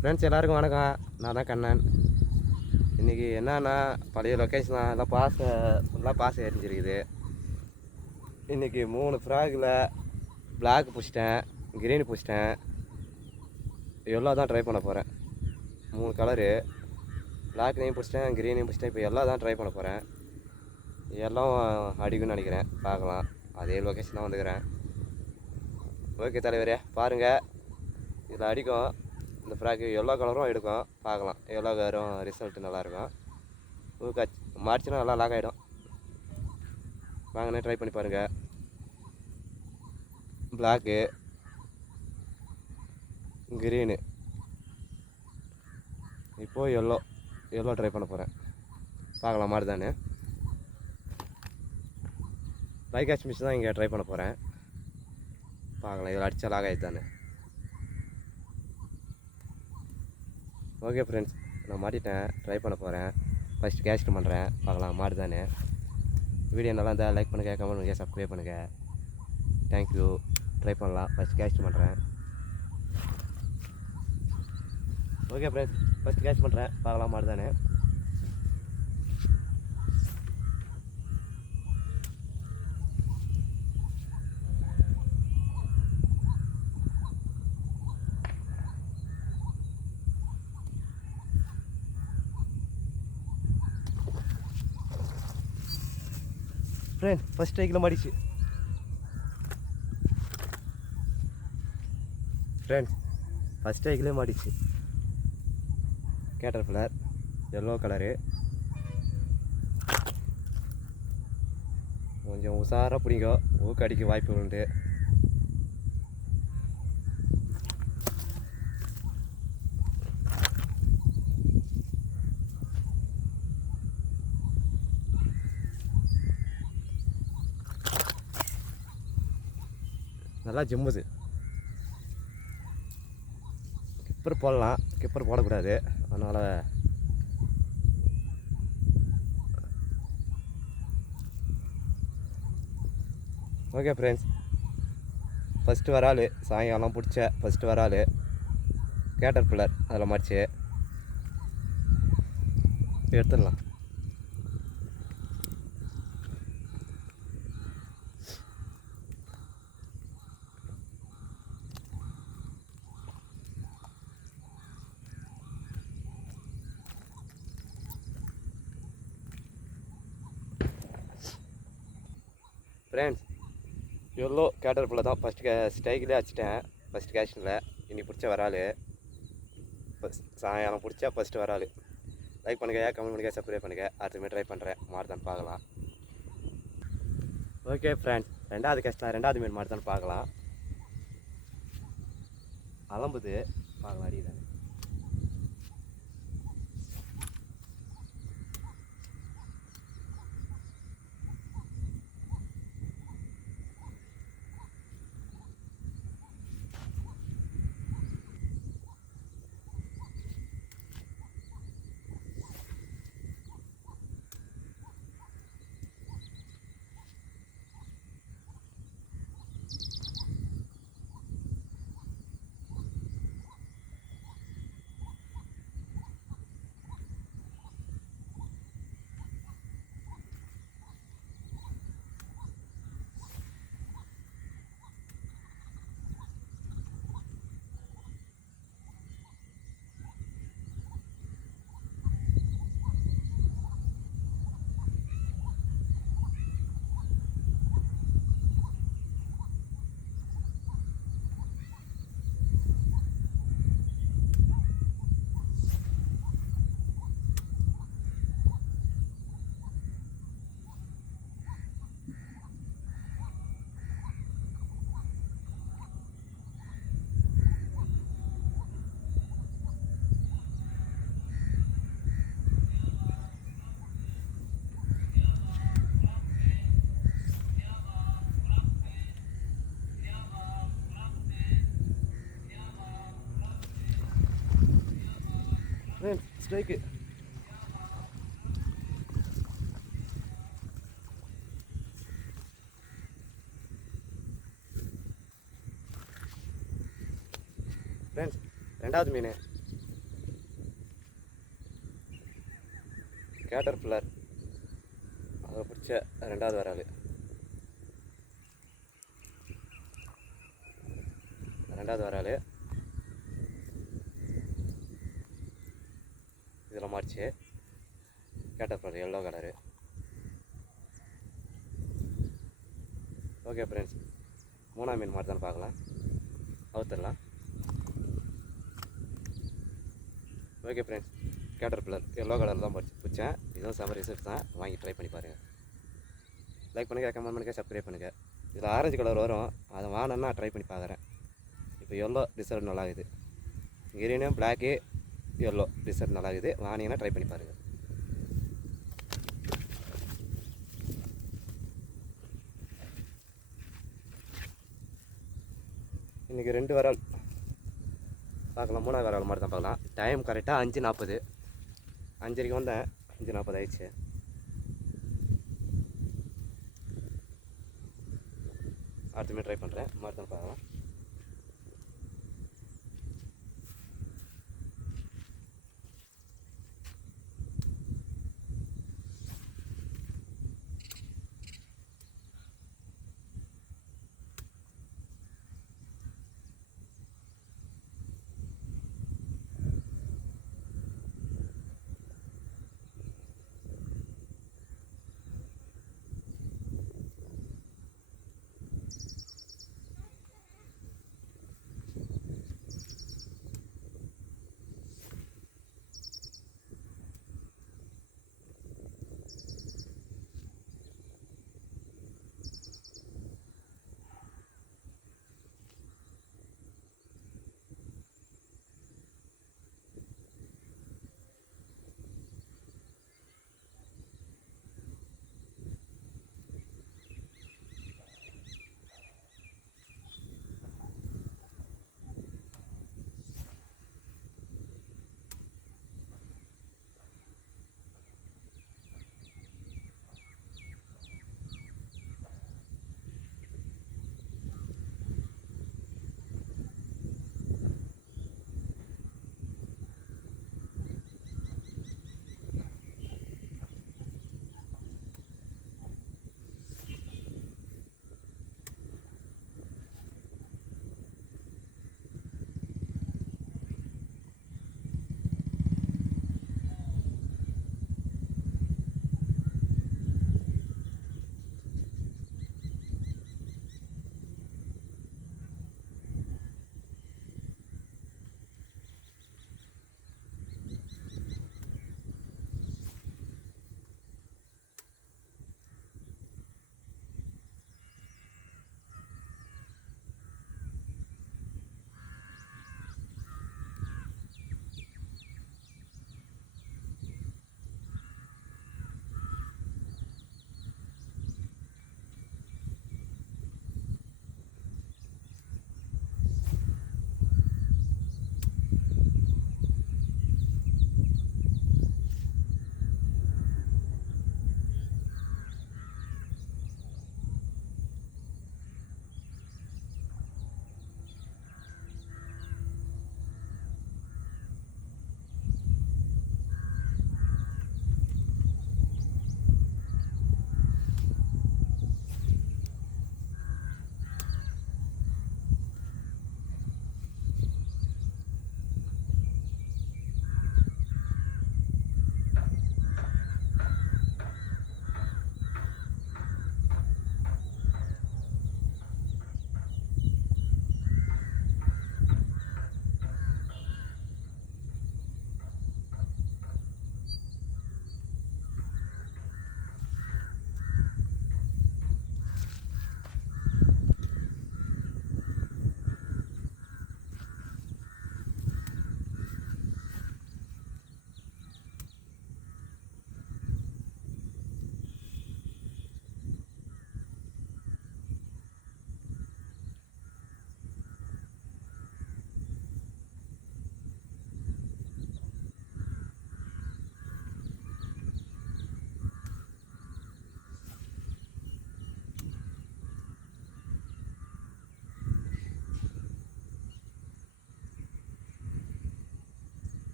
Friends எல்லாருக்கும் வணக்கம். நான் தான் கண்ணன். இன்றைக்கி என்னன்னா பழைய லொக்கேஷன் தான், எல்லாம் ஃபுல்லாக பாசை எரிஞ்சிருக்குது. இன்றைக்கி 3 ஃப்ராகில் பிளாக் பிடிச்சிட்டேன், க்ரீன் பிடிச்சிட்டேன், எல்லோ தான் ட்ரை பண்ண போகிறேன். 3 கலரு பிளாக்னையும் பிடிச்சிட்டேன், க்ரீனையும் பிடிச்சிட்டேன். இப்போ எல்லாம் தான் ட்ரை பண்ண போகிறேன். எல்லாம் அடிக்கும்னு நினைக்கிறேன், பார்க்கலாம். அதே லொக்கேஷன் தான் வந்துக்கிறேன். ஓகே தலைவரே, பாருங்கள், இதில் அடிக்கும். இந்த ஃப்ராக்கு எல்லோ கலரும் எடுக்கும், பார்க்கலாம். எல்லோ கலரும் ரிசல்ட்டு நல்லாயிருக்கும். மார்ச்சுனா நல்லா லாக் ஆகிடும். வாங்கினே ட்ரை பண்ணி பாருங்கள். பிளாக்கு, க்ரீனு, இப்போது எல்லோ ட்ரை பண்ண போகிறேன். பார்க்கலாம் மாதிரி தானே. பைக் மிஷின் தான் இங்கே ட்ரை பண்ண போகிறேன். பார்க்கலாம், இதில் அடித்தா லாக் ஆகிடுது தானே. ஓகே ஃப்ரெண்ட்ஸ், நான் மாட்டிட்டேன், ட்ரை பண்ண போகிறேன். ஃபஸ்ட்டு கேஸ்ட் பண்ணுறேன், பார்க்கலாம் மாடு தானே. வீடியோ நல்லா இருந்தால் லைக் பண்ணுங்கள், கமெண்ட் பண்ணுங்கள், சப்ஸ்கிரைப் பண்ணுங்கள். தேங்க்யூ. ட்ரை பண்ணலாம். ஃபஸ்ட் கேஸ்ட் பண்ணுறேன். ஓகே ஃப்ரெண்ட்ஸ், ஃபஸ்ட் கேஸ்ட் பண்ணுறேன், பார்க்கலாம் மாடு தானே. ஃப்ரெண்ட் ஃபஸ்ட் ஸ்ட்ரைக்கில் மாடிச்சு. ஃப்ரெண்ட்ஸ் ஃபஸ்ட் ஸ்ட்ரைக்கிலே மாடிச்சு. Caterpillar yellow colour. கொஞ்சம் உஷாராக பிடிக்கும், ஊக்கு அடிக்க வாய்ப்பு உண்டு. நல்லா ஜிம்முது. கிப்பர் போடலாம், கிப்பர் போடக்கூடாது, அதனால் ஓகே ஃப்ரெண்ட்ஸ், ஃபஸ்ட்டு வராள் சாயங்காலம் பிடிச்ச ஃபஸ்ட்டு வராள் கேட்டர்பில்லர். அதில் மாடிச்சு எடுத்துடலாம். ஃப்ரெண்ட்ஸ் எவ்வளோ கேட்டர்பில்லர் தான் ஃபஸ்ட்டு ஸ்ட்ரைக்கிலே அடிச்சிட்டேன். ஃபஸ்ட் கேஷனில் இன்னைக்கு பிடிச்ச வராள். சாயங்காலம் பிடிச்சா ஃபஸ்ட்டு வராள். லைக் பண்ணுங்கள், கமெண்ட் பண்ணுங்கள், சப்ஸ்கிரைப் பண்ணுங்கள். அடுத்த ட்ரை பண்ணுறேன், மாடுதான் பார்க்கலாம். ஓகே ஃப்ரெண்ட்ஸ், ரெண்டாவது கேஸ்டில் ரெண்டாவது மீன் மாடுதான் பார்க்கலாம். அலம்புது, பார்க்கலாம் அடிதான். ஸ்ட்ரைக்கு ஃப்ரெண்ட்ஸ், ரெண்டாவது மீன் கேட்டர் பில்லர் அதை பிடிச்ச ரெண்டாவது வரால். ரெண்டாவது வரால் இதில் மாறிச்சு. Caterpillar yellow colour. Okay friends, மூணாம் மீன் மாதிரி தான் பார்க்கலாம். அவுத்துடலாம். Okay friends, caterpillar yellow colour தான் பிடிச்சேன். இதுவும் செம்ம ரிசல்ட் தான். வாங்கி ட்ரை பண்ணி பாருங்கள். லைக் பண்ணுங்கள், கமெண்ட் பண்ணுங்கள், சப்ஸ்கிரைப் பண்ணுங்கள். இதில் ஆரஞ்சு கலர் வரும், அதை வாங்கினா ட்ரை பண்ணி பார்க்குறேன். இப்போ எல்லோ ரிசல்ட் நல்லாகுது. கிரீனு பிளாக்கு எல்லோ ரிசல்ட் நல்லாகுது. வாங்கினீங்கன்னா ட்ரை பண்ணி பாருங்கள். இன்றைக்கி 2 வரால் பார்க்கலாம். 3ஆவது வரால் மாதிரி தான் பார்க்கலாம். டைம் கரெக்டாக 5:40. 5:30 வந்தேன், 5:40 ஆயிடுச்சு. அடுத்த ட்ரை பண்ணுறேன். மாதிரி தான் பார்க்கலாம்.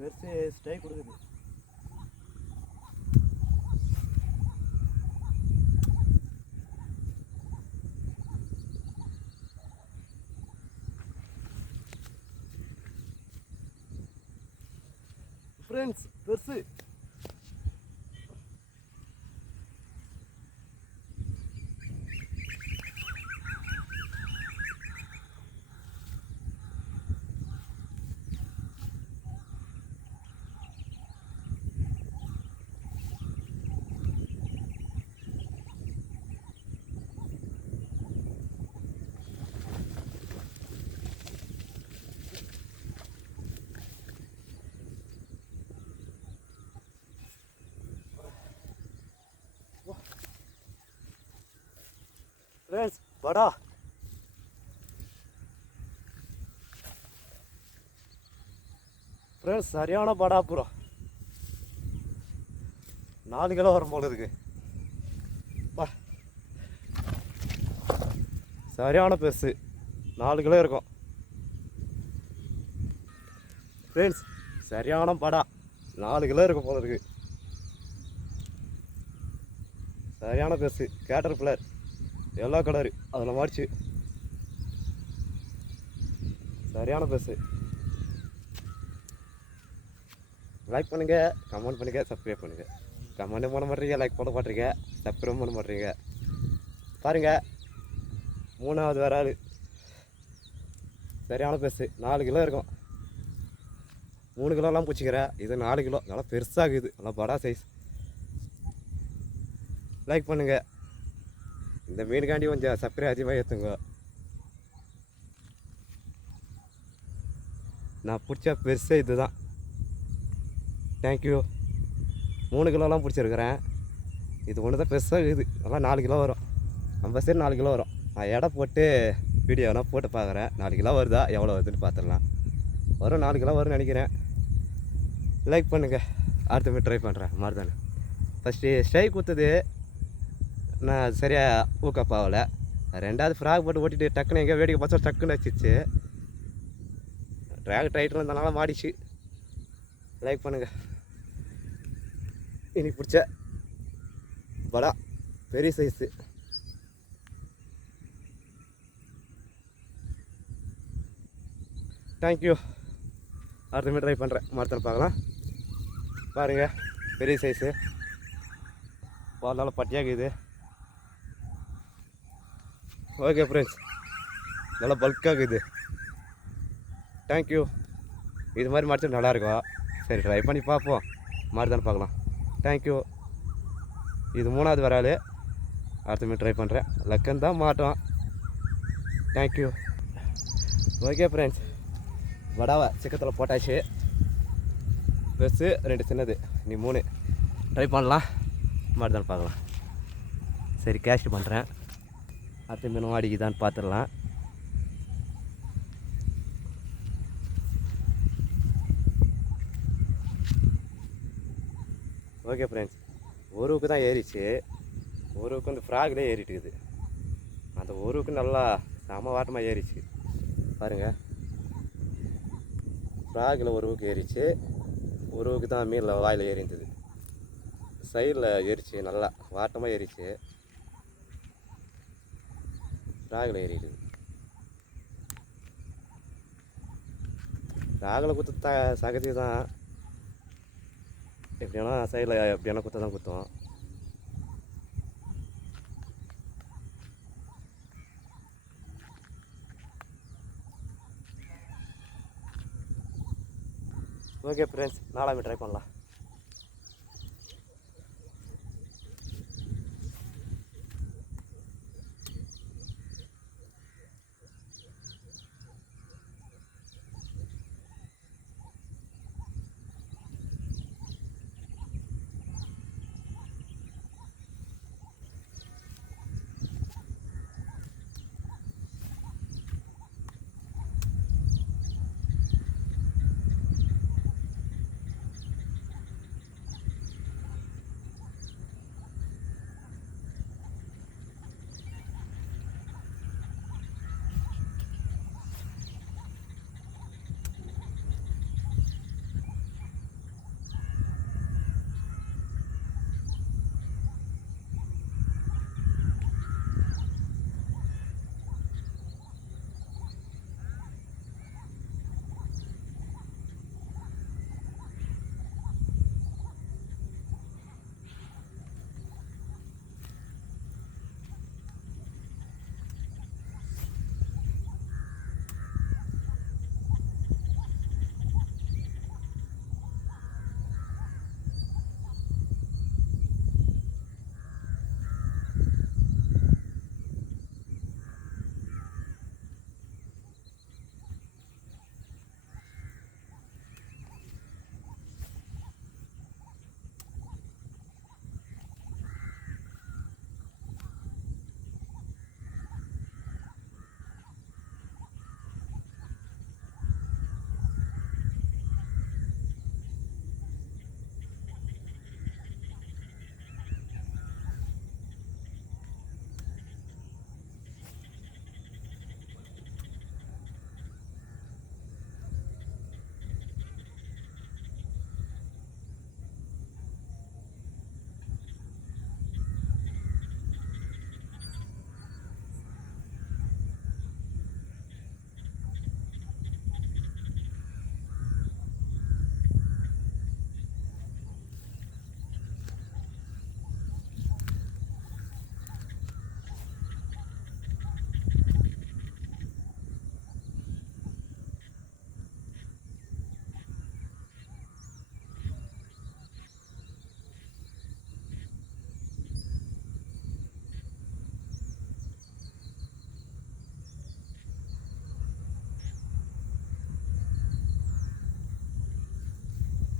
பெருசு ஸ்ட்ரைக் கொடுக்குது. ஃப்ரெண்ட்ஸ் பெருசு फ्रेंड्स बड़ा फ्रेंड्स சரியான படா பூரா 4 கிலோ வரும் போல இருக்கு. சரியான பெருசு 4 கிலோ இருக்கும் ஃப்ரெண்ட்ஸ். சரியான படா 4 கிலோ இருக்கும் போல இருக்கு. சரியான பெருசு கேட்டர் பில்லர் எல்லா கலரு அதில் மாடிச்சு. சரியான பெருசு. லைக் பண்ணுங்கள், கமெண்ட் பண்ணுங்கள், சப்ஸ்கிரைப் பண்ணுங்கள். கமெண்ட் பண்ண மாட்டீங்க, லைக் பண்ண மாட்டீங்க, சப்ஸ்கிரைப் பண்ண மாட்டீங்க. பாருங்கள் 3வது வராது. சரியான பெருசு 4 கிலோ இருக்கும். 3 கிலோலாம் பிடிச்சிக்கிறேன். இது 4 கிலோ நல்லா பெருசாகுது. நல்லா படா சைஸ். லைக் பண்ணுங்கள். இந்த மீனுக்காண்டி கொஞ்சம் சப்ஸ்கிரைப் அதிகமாக ஏற்றுங்க. நான் பிடிச்ச பெருசு இது தான். தேங்க்யூ. 3 கிலோலாம் பிடிச்சிருக்கிறேன். இது ஒன்று தான் பெருசாக இருக்குது. நல்லா 4 கிலோ வரும். நம்ம சரி 4 கிலோ வரும். நான் எடை போட்டு வீடியோ வேணால் போட்டு பார்க்குறேன். 4 கிலோ வருதா எவ்வளோ வருதுன்னு பார்த்துடலாம். வரும் 4 கிலோ வரும்னு நினைக்கிறேன். லைக் பண்ணுங்கள். அடுத்த மாதிரி ட்ரை பண்ணுறேன். மாதிரிதானே ஃபஸ்ட்டு ஸ்ட்ரைக் கொடுத்தது நான் சரியாக ஊக்கப் ஆகலை. 2வது ஃப்ராக் போட்டு ஓட்டிட்டு டக்குன்னு எங்கேயோ வேடிக்கை பார்த்தா டக்குன்னு வச்சிச்சு. ட்ராக் டைட்டில் இருந்தனால மாடிச்சு. லைக் பண்ணுங்கள். இன்னைக்கு பிடிச்ச படா பெரிய சைஸு. தேங்க்யூ. அடுத்த மாதிரி ட்ரை பண்ணுறேன். மரத்தில் பார்க்கலாம். பாருங்கள் பெரிய சைஸு. பால் பட்டியாகுது. ஓகே ஃப்ரெண்ட்ஸ், நல்லா பல்காகுது. தேங்க்யூ. இது மாதிரி மாடிச்சா நல்லாயிருக்கும். சரி ட்ரை பண்ணி பார்ப்போம். மாறுதானு பார்க்கலாம். தேங்க்யூ. இது 3வது வராது. அடுத்த மாதிரி ட்ரை பண்ணுறேன். லக்கன் தான் மாட்டோம். தேங்க்யூ. ஓகே ஃப்ரெண்ட்ஸ், வடாவை சிக்கத்தில் போட்டாச்சு. பெருசு 2 சின்னது. நீ 3 ட்ரை பண்ணலாம். மாறுதானு பார்க்கலாம். சரி கேஷ் பண்ணுறேன். அடுத்த மீன் வாடிக்குதான்னு பார்த்துடலாம். ஓகே ஃப்ரெண்ட்ஸ், ஒருவுக்கு தான் ஏறிச்சு. ஒருவுக்கு வந்து ஃப்ராக்லேயே ஏறிட்டுக்குது. அந்த ஒருவுக்கு நல்லா செம வாட்டமாக ஏறிச்சு. பாருங்கள் ஃப்ராகில் ஒருவுக்கு ஏறிச்சு. ஒருவுக்கு தான் மீனில் வாயில் ஏறிந்தது. சைடில் ஏறிச்சு. நல்லா வாட்டமாக ஏறிச்சு. ராகில் ஏறிடுது. ராகில் குத்த சகதி தான். எப்படின்னா சைடில் எப்படியான குத்த தான் குத்துவோம். ஓகே ஃப்ரெண்ட்ஸ், 4வது ட்ரை பண்ணலாம்.